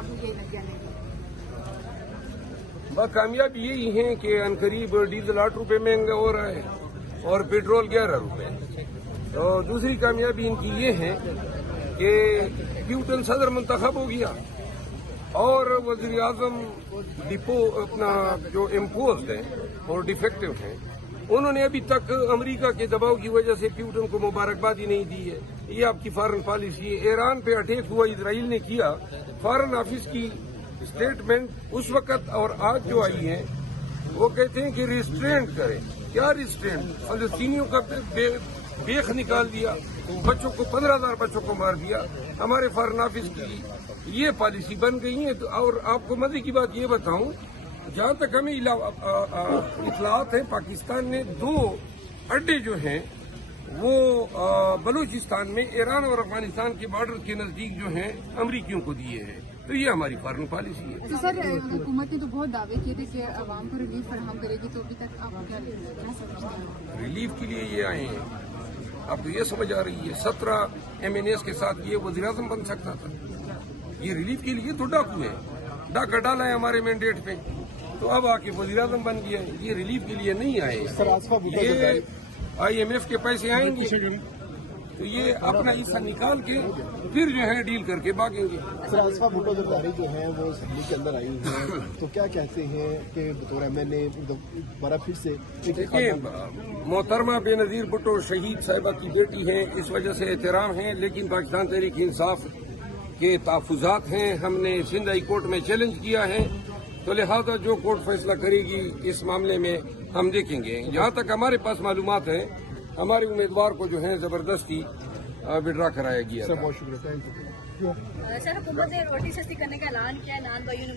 کامیاب ہوئی ہے انڈیا نے؟ کامیابی یہی ہے کہ عنقریب ڈیزل 8 روپے مہنگا ہو رہا ہے اور پیٹرول 11 روپے. تو دوسری کامیابی ان کی یہ ہے کہ پیوٹن صدر منتخب ہو گیا اور وزیر اعظم اپنا جو امپوزڈ ہیں اور ڈیفیکٹو ہیں انہوں نے ابھی تک امریکہ کے دباؤ کی وجہ سے پیوٹن کو مبارکبادی نہیں دی ہے. یہ آپ کی فارن پالیسی ہے. ایران پہ اٹیک ہوا اسرائیل نے کیا. فارن آفس کی اسٹیٹمنٹ اس وقت اور آج جو آئی ہے وہ کہتے ہیں کہ ریسٹرینٹ کریں. کیا ریسٹرینٹ؟ فلسطینیوں کا بیخ نکال دیا, بچوں کو 15,000 بچوں کو مار دیا. ہمارے فارن آفس کی یہ پالیسی بن گئی ہے. اور آپ کو مزے کی بات یہ بتاؤں, جہاں تک ہمیں اطلاعات ہیں پاکستان نے 2 اڈے جو ہیں وہ بلوچستان میں ایران اور افغانستان کے بارڈر کے نزدیک جو ہیں امریکیوں کو دیے ہیں. تو یہ ہماری فارن پالیسی ہے. تو سر حکومت نے تو بہت دعوے کیے تھے کہ عوام کو ریلیف فراہم کرے گی, تو ابھی تک آپ کیا سمجھتے ہیں؟ ریلیف کے لیے یہ آئے ہیں. آپ کو یہ سمجھ آ رہی ہے 17 MNAs کے ساتھ یہ وزیر اعظم بن سکتا تھا. یہ ریلیف کے لیے تو ڈاکو ہے, ڈاکہ ڈالا ہے ہمارے مینڈیٹ پہ, تو اب آ کے وزیر اعظم بن گیا ہے. یہ ریلیف کے لیے نہیں آئے. یہ IMF کے پیسے آئیں گے تو یہ اپنا حصہ نکال کے پھر جو ہے ڈیل کر کے بھاگیں گے. سر آصفہ بھٹو زرداری جو ہیں وہ اسمبلی کے اندر آئی ہیں, تو کیا کہتے ہیں کہ بطور MNA دوبارہ پھر سے دیکھیے, محترمہ بے نظیر بھٹو شہید صاحبہ کی بیٹی ہیں, اس وجہ سے احترام ہے. لیکن پاکستان تحریک انصاف کے تحفظات ہیں. ہم نے سندھ ہائی کورٹ میں چیلنج کیا ہے, تو لہذا جو کورٹ فیصلہ کرے گی اس معاملے میں ہم دیکھیں گے. جہاں تک ہمارے پاس معلومات ہیں ہمارے امیدوار کو جو ہے زبردستی وڈرا کرایا گیا. سر بہت شکریہ. سر حکومت نے روٹی سستی کرنے کا اعلان کیا ہے. نان بھائیوں نے